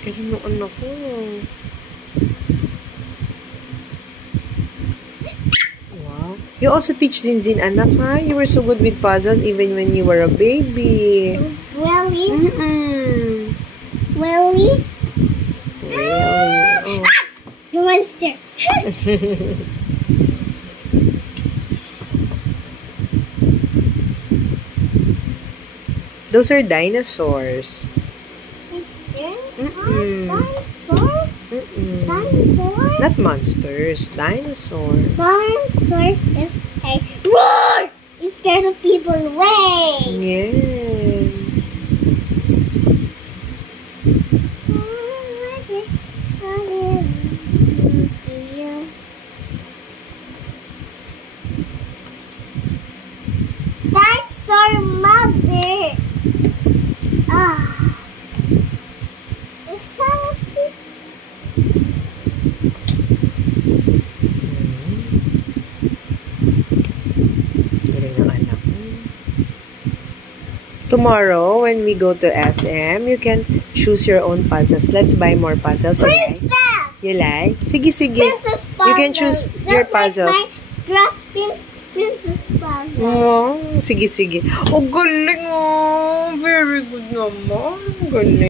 Galing ng anak ko. Wow. You also teach Zinzin, anak, ha? You were so good with puzzle even when you were a baby. Really? Mm-mm. Really? Really? Oh. The monster. Those are dinosaurs. Dinosaurs? Dinosaurs? Not monsters. Dinosaurs. Dinosaur is a roar! It scares the people away. Yes. Dinosaur mother. Is that asleep? Galing ng anak. Tomorrow, when we go to SM, you can choose your own puzzles. Let's buy more puzzles. Princess! You like? Sige, sige. Princess puzzle. You can choose your puzzles. Like my grasping princess puzzle. Oh, sige, sige. Oh, galing oh. Very good naman. Galing.